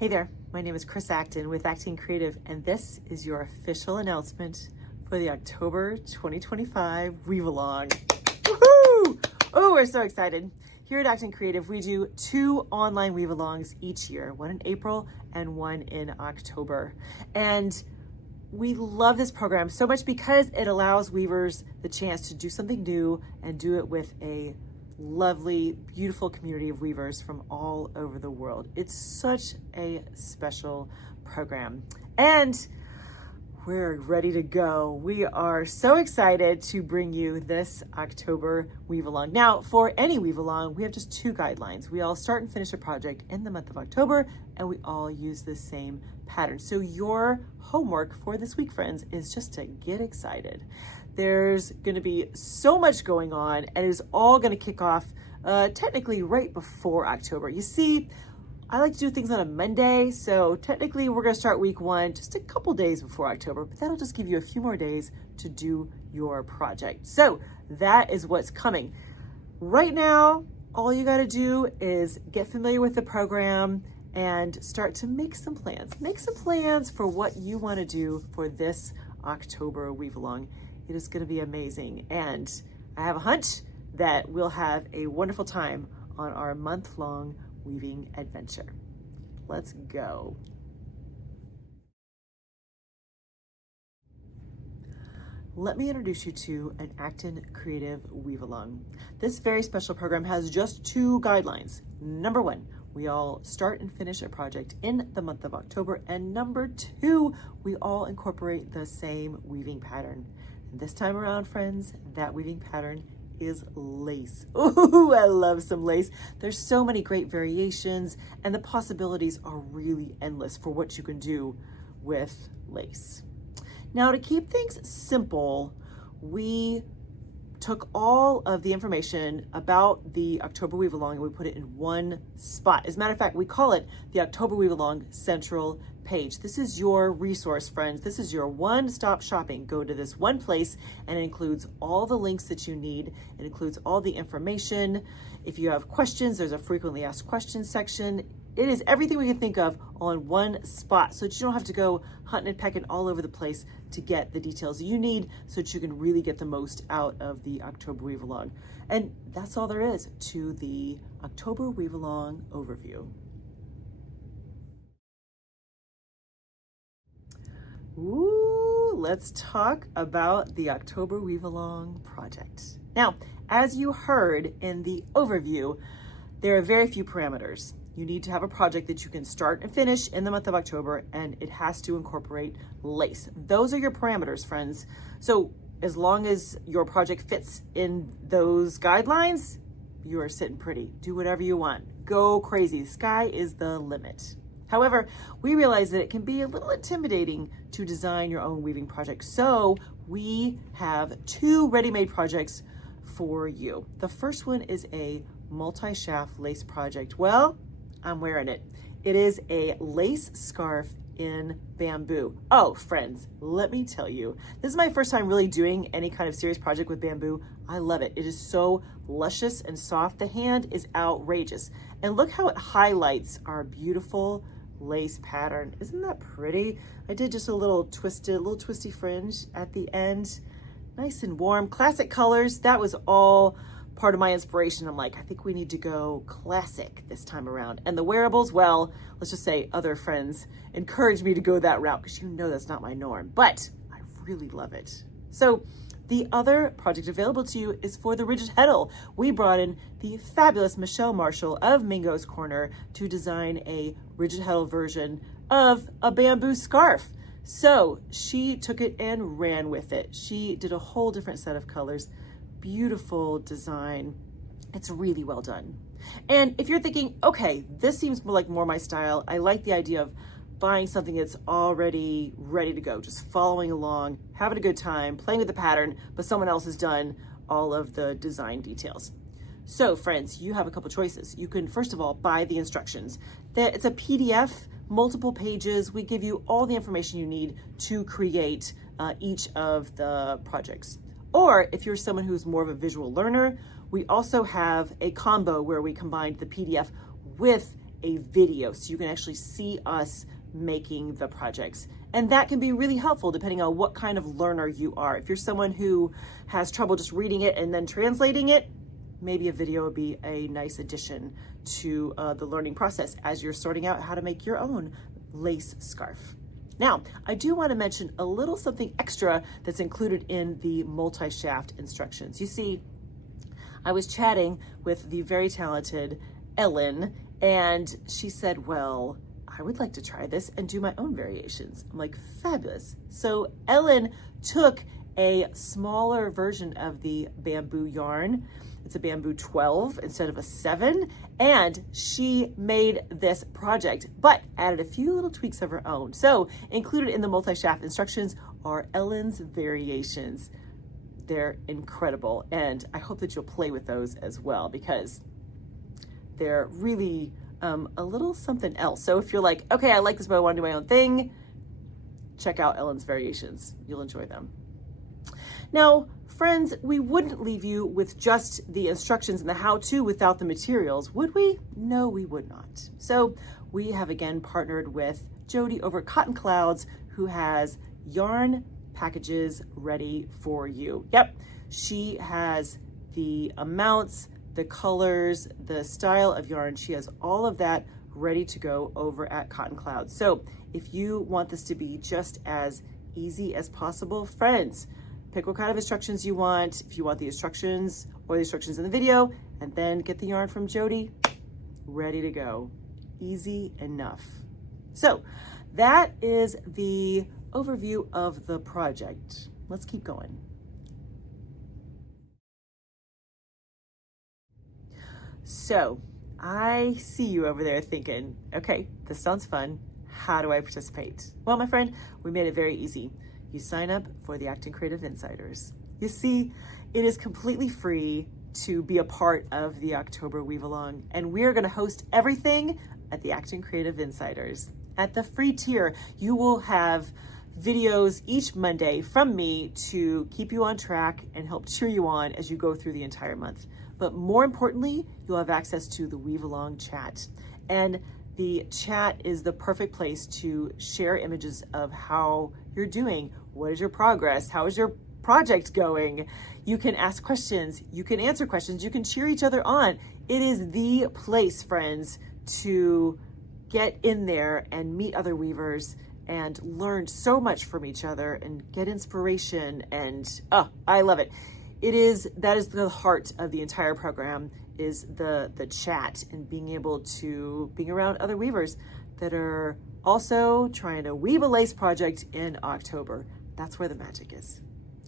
Hey there, my name is Chris Acton with Acting Creative, and this is your official announcement for the October 2025 Weave-Along. Woohoo! Oh, we're so excited. Here at Acting Creative, we do 2 online Weave-Alongs each year, one in April and one in October. And we love this program so much because it allows weavers the chance to do something new and do it with a lovely, beautiful community of weavers from all over the world. It's such a special program. And we're ready to go. We are so excited to bring you this October Weave-Along. Now, for any Weave-Along, we have just 2 guidelines. We all start and finish a project in the month of October, and we all use the same pattern. So your homework for this week, friends, is just to get excited. There's going to be so much going on, and it is all going to kick off technically right before October. You see, I like to do things on a Monday, so technically we're going to start week 1 just a couple days before October, but that'll just give you a few more days to do your project. So that is what's coming. Right now, all you got to do is get familiar with the program and start to make some plans. Make some plans for what you want to do for this October Weave-Along. It is going to be amazing, and I have a hunch that we'll have a wonderful time on our month-long weaving adventure. Let's go. Let me introduce you to an Acton Creative Weave-Along. This very special program has just 2 guidelines. Number 1, we all start and finish a project in the month of October, and number 2, we all incorporate the same weaving pattern. This time around, friends, that weaving pattern is lace. Ooh, I love some lace. There's so many great variations, and the possibilities are really endless for what you can do with lace. Now, to keep things simple, we took all of the information about the October Weave-Along and we put it in one spot. As a matter of fact, we call it the October Weave-Along Central Page. This is your resource, friends. This is your one-stop shopping. Go to this one place, and it includes all the links that you need. It includes all the information. If you have questions, there's a frequently asked questions section. It is everything we can think of all in one spot, so that you don't have to go hunting and pecking all over the place to get the details you need, so that you can really get the most out of the October Weave-Along. And that's all there is to the October Weave-Along overview. Ooh, let's talk about the October Weave-Along project. Now, as you heard in the overview, there are very few parameters. You need to have a project that you can start and finish in the month of October, and it has to incorporate lace. Those are your parameters, friends. So as long as your project fits in those guidelines, you are sitting pretty. Do whatever you want. Go crazy. The sky is the limit. However, we realize that it can be a little intimidating to design your own weaving project. So we have 2 ready-made projects for you. The first one is a multi-shaft lace project. Well, I'm wearing it. It is a lace scarf in bamboo. Oh, friends, let me tell you, this is my first time really doing any kind of serious project with bamboo. I love it. It is so luscious and soft. The hand is outrageous. And look how it highlights our beautiful lace pattern. Isn't that pretty? I did just a little twisty fringe at the end. Nice and warm, classic colors. That was all part of my inspiration. I'm like, I think we need to go classic this time around. And the wearables, well, let's just say other friends encouraged me to go that route, because you know that's not my norm, but I really love it. So the other project available to you is for the rigid heddle. We brought in the fabulous Michelle Marshall of Mingo's Corner to design a rigid heddle version of a bamboo scarf. So she took it and ran with it. She did a whole different set of colors. Beautiful design. It's really well done. And if you're thinking, okay, this seems more my style, I like the idea of buying something that's already ready to go, just following along, having a good time, playing with the pattern, but someone else has done all of the design details. So friends, you have a couple choices. You can, first of all, buy the instructions. It's a PDF, multiple pages. We give you all the information you need to create each of the projects. Or if you're someone who's more of a visual learner, we also have a combo where we combined the PDF with a video so you can actually see us making the projects. And that can be really helpful depending on what kind of learner you are. If you're someone who has trouble just reading it and then translating it, maybe a video would be a nice addition to the learning process as you're sorting out how to make your own lace scarf. Now, I do want to mention a little something extra that's included in the multi-shaft instructions. You see, I was chatting with the very talented Ellen, and she said, well, I would like to try this and do my own variations. I'm like, fabulous. So Ellen took a smaller version of the bamboo yarn. It's a bamboo 12 instead of a 7, and she made this project, but added a few little tweaks of her own. So included in the multi-shaft instructions are Ellen's variations. They're incredible, and I hope that you'll play with those as well because they're really a little something else. So if you're like, okay, I like this, but I want to do my own thing, check out Ellen's variations. You'll enjoy them. Now, friends, we wouldn't leave you with just the instructions and the how-to without the materials, would we? No, we would not. So we have again partnered with Jody over at Cotton Clouds, who has yarn packages ready for you. Yep, she has the amounts, the colors, the style of yarn. She has all of that ready to go over at Cotton Clouds. So if you want this to be just as easy as possible, friends, pick what kind of instructions you want. If you want the instructions or the instructions in the video, and then get the yarn from Jody, ready to go. Easy enough. So that is the overview of the project. Let's keep going. So I see you over there thinking, okay, this sounds fun. How do I participate? Well, my friend, we made it very easy. You sign up for the Acton Creative Insiders. You see, it is completely free to be a part of the October Weave Along, and we are going to host everything at the Acton Creative Insiders. At the free tier, you will have videos each Monday from me to keep you on track and help cheer you on as you go through the entire month. But more importantly, you'll have access to the Weave Along chat. And the chat is the perfect place to share images of how you're doing. What is your progress? How is your project going? You can ask questions, you can answer questions, you can cheer each other on. It is the place, friends, to get in there and meet other weavers and learn so much from each other and get inspiration. And I love it. That is the heart of the entire program, is the chat and being around other weavers that are also trying to weave a lace project in October. That's where the magic is.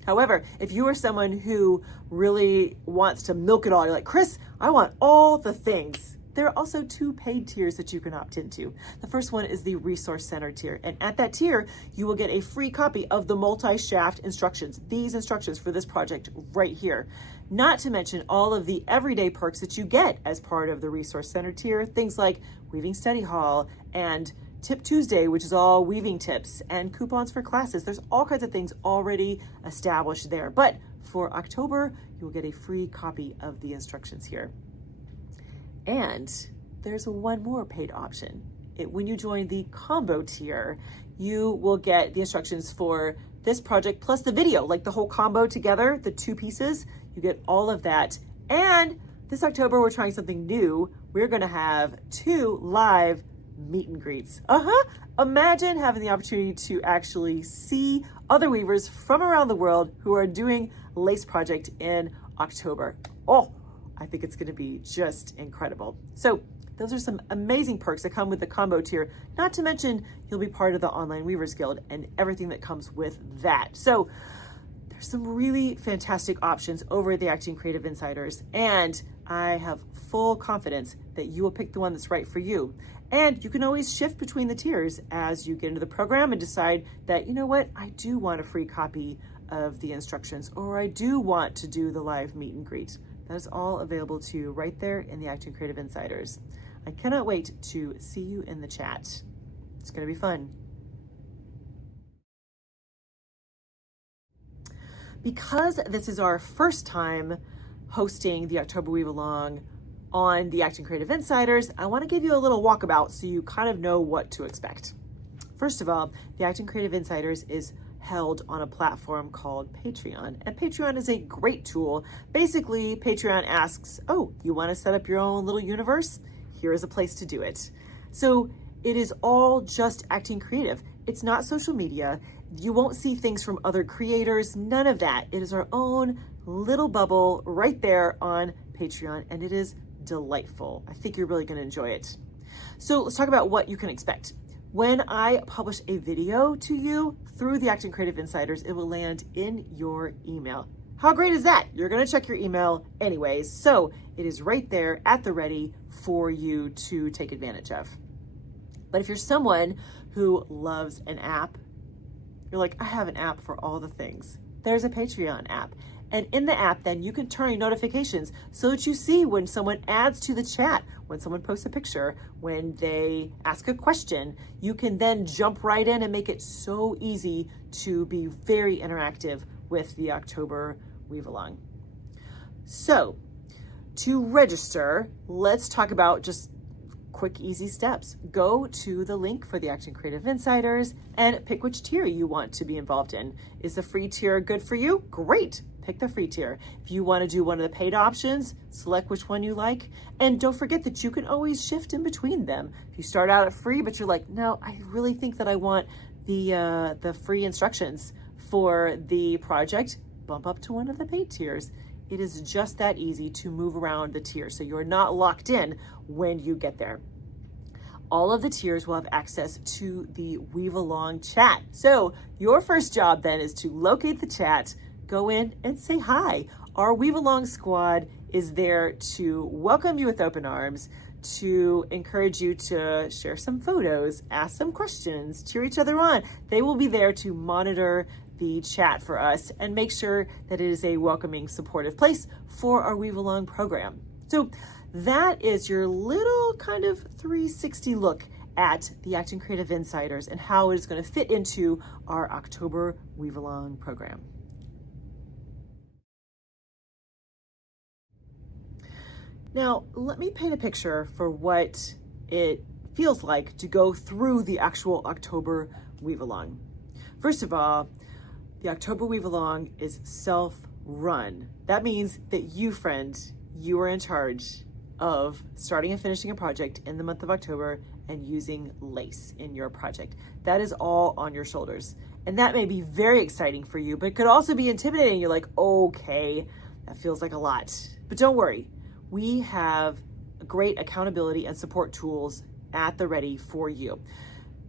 However, if you are someone who really wants to milk it all, you're like, Chris, I want all the things. There are also 2 paid tiers that you can opt into. The first one is the Resource Center tier. And at that tier, you will get a free copy of the multi-shaft instructions, these instructions for this project right here. Not to mention all of the everyday perks that you get as part of the Resource Center tier, things like Weaving Study Hall and Tip Tuesday, which is all weaving tips, and coupons for classes. There's all kinds of things already established there. But for October, you will get a free copy of the instructions here. And there's one more paid option. When you join the combo tier, you will get the instructions for this project plus the video, like the whole combo together, the 2 pieces. You get all of that. And this October, we're trying something new. We're going to have 2 live meet and greets. Imagine having the opportunity to actually see other weavers from around the world who are doing lace project in October. I think it's going to be just incredible. So those are some amazing perks that come with the combo tier, not to mention you'll be part of the Online Weavers Guild and everything that comes with that. So there's some really fantastic options over at the Acton Creative Insiders, and I have full confidence that you will pick the one that's right for you. And you can always shift between the tiers as you get into the program and decide that, you know what, I do want a free copy of the instructions, or I do want to do the live meet and greet. That is all available to you right there in the Acton Creative Insiders. I cannot wait to see you in the chat. It's going to be fun. Because this is our first time hosting the October Weave Along, on the Acton Creative Insiders, I want to give you a little walkabout so you kind of know what to expect. First of all, the Acton Creative Insiders is held on a platform called Patreon. And Patreon is a great tool. Basically, Patreon asks, oh, you want to set up your own little universe? Here is a place to do it. So it is all just Acting Creative. It's not social media. You won't see things from other creators, none of that. It is our own little bubble right there on Patreon, and it is delightful. I think you're really going to enjoy it. So let's talk about what you can expect. When I publish a video to you through the Acton Creative Insiders, it will land in your email. How great is that? You're going to check your email anyways, so it is right there at the ready for you to take advantage of. But if you're someone who loves an app, you're like, I have an app for all the things. There's a Patreon app. And in the app, then you can turn notifications so that you see when someone adds to the chat, when someone posts a picture, when they ask a question. You can then jump right in and make it so easy to be very interactive with the October Weave Along. So to register, let's talk about just quick, easy steps. Go to the link for the Acton Creative Insiders and pick which tier you want to be involved in. Is the free tier good for you? Great. Pick the free tier. If you want to do one of the paid options, select which one you like. And don't forget that you can always shift in between them. If you start out at free, but you're like, no, I really think that I want the free instructions for the project, bump up to one of the paid tiers. It is just that easy to move around the tiers, so you're not locked in when you get there. All of the tiers will have access to the Weave Along chat. So your first job then is to locate the chat, go in and say hi. Our Weave Along squad is there to welcome you with open arms, to encourage you to share some photos, ask some questions, cheer each other on. They will be there to monitor the chat for us and make sure that it is a welcoming, supportive place for our Weave Along program. So that is your little kind of 360 look at the Acton Creative Insiders and how it is going to fit into our October Weave Along program. Now, let me paint a picture for what it feels like to go through the actual October Weave Along. First of all, the October Weave Along is self-run. That means that you, friend, you are in charge of starting and finishing a project in the month of October and using lace in your project. That is all on your shoulders. And that may be very exciting for you, but it could also be intimidating. You're like, okay, that feels like a lot. But don't worry. We have great accountability and support tools at the ready for you.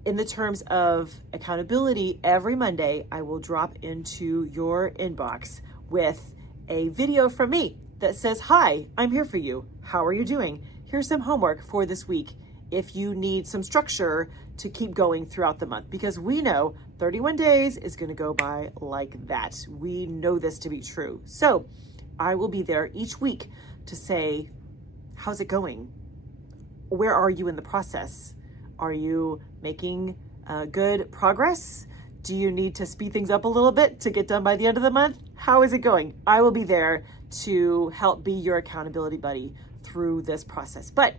In the terms of accountability, every Monday, I will drop into your inbox with a video from me that says, hi, I'm here for you. How are you doing? Here's some homework for this week if you need some structure to keep going throughout the month, because we know 31 days is going to go by like that. We know this to be true. So I will be there each week to say, how's it going? Where are you in the process? Are you making good progress? Do you need to speed things up a little bit to get done by the end of the month? How is it going? I will be there to help be your accountability buddy through this process. But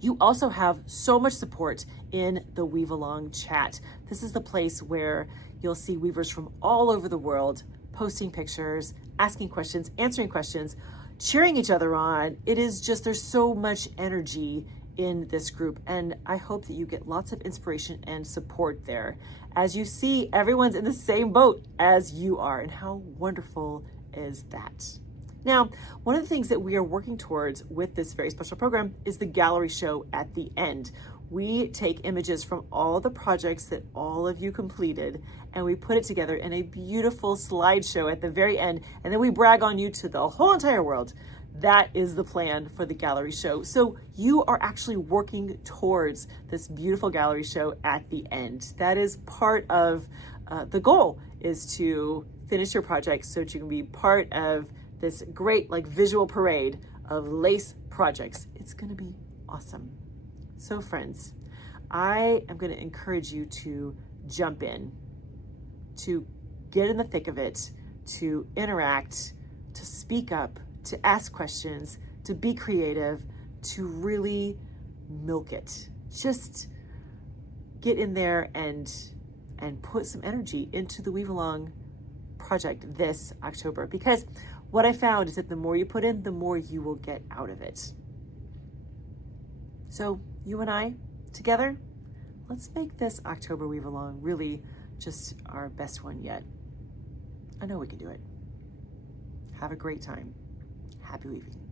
you also have so much support in the Weave Along chat. This is the place where you'll see weavers from all over the world posting pictures, asking questions, answering questions, cheering each other on. It is just, there's so much energy in this group, and I hope that you get lots of inspiration and support there as you see everyone's in the same boat as you are. And how wonderful is that? Now, one of the things that we are working towards with this very special program is the gallery show at the end. We take images from all the projects that all of you completed and we put it together in a beautiful slideshow at the very end, and then we brag on you to the whole entire world. That is the plan for the gallery show. So you are actually working towards this beautiful gallery show at the end. That is part of the goal, is to finish your project so that you can be part of this great visual parade of lace projects. It's gonna be awesome. So friends, I am gonna encourage you to jump in, to get in the thick of it, to interact, to speak up, to ask questions, to be creative, to really milk it. Just get in there and put some energy into the Weave Along project this October, because what I found is that the more you put in, the more you will get out of it. So you and I together, let's make this October Weave Along really just our best one yet. I know we can do it. Have a great time. Happy weaving.